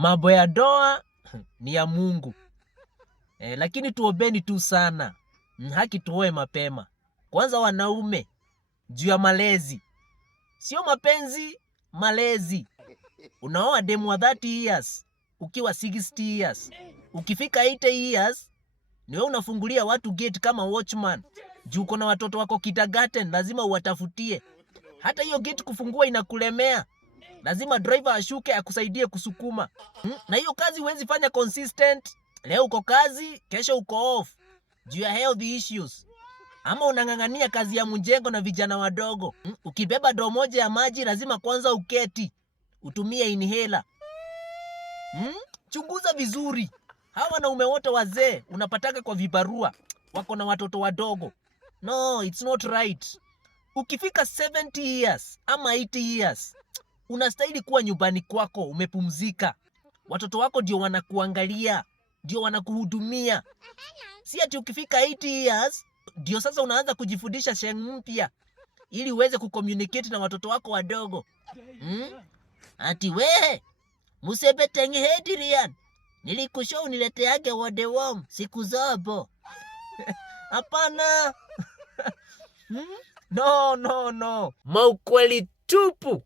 Mambo ya doa ni ya Mungu. Lakini tuombeni tu sana. Haki tuoe mapema. Kwanza wanaume, juu ya malezi. Sio mapenzi, malezi. Unaoa demu wa 30 years, ukiwa 60 years. Ukifika 80 years, ni wewe unafungulia watu gate kama watchman. Juu uko na watoto wako kindergarten, lazima uwatafutie. Hata hiyo gate kufungua inakulemea. Lazima driver ashuke akusaidie kusukuma. Na hiyo kazi huwezi fanya consistent. Leo uko kazi, kesho uko off. Juu ya health issues. Ama unang'ang'ania kazi ya mjengo na vijana wadogo. Ukibeba ndoo moja ya maji lazima kwanza uketi. Utumie inhaler. Chunguza vizuri. Hawa wanaume wote wazee unapataka kwa vibarua. Wako na watoto wadogo. No, it's not right. Ukifika 70 years ama 80 years, unastahili kuwa nyumbani kwako umepumzika. Watoto wako ndio wanakuangalia, ndio wanakuhudumia. Si ati ukifika 80 years, ndio sasa unaanza kujifundisha sheng mpya ili uweze kucommunicate na watoto wako wadogo. Ati we, Musebetenge Hedirian, nilikushow nileteage wode warm siku zobo. Hapana. No. Maukweli tupu.